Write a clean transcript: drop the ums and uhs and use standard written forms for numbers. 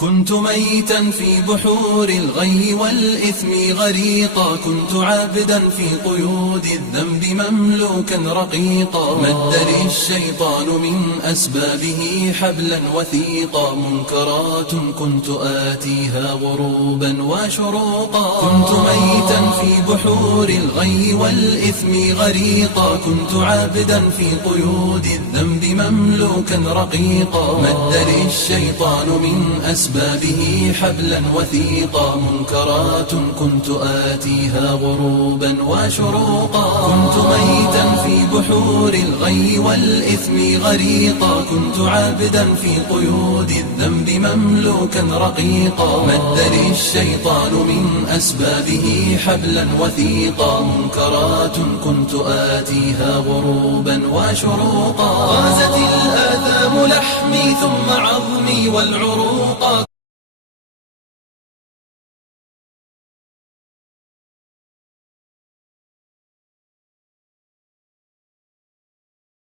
كنت ميتا في بحور الغي والإثم غريقا، كنت عابدا في قيود الذنب مملوكا رقيقا. مد لي الشيطان من أسبابه حبلا وثيقا، منكرات كنت آتيها غروبا وشروقا. كنت ميتا في بحور الغي والإثم غريقا، كنت عابدا في قيود الذنب مملوكا رقيقا. مد لي الشيطان من أسبابه حبلا وثيقا، منكرات كنت آتيها غروبا وشروقا. كنت ميتا في بحور الغي والإثم غريقا، كنت عابدا في قيود الذنب مملوكا رقيقا. مد لي الشيطان من أسبابه حبلا وثيقا، منكرات كنت آتيها غروبا وشروقا. غازت الآثام لحمي ثم عظمي والعروقا،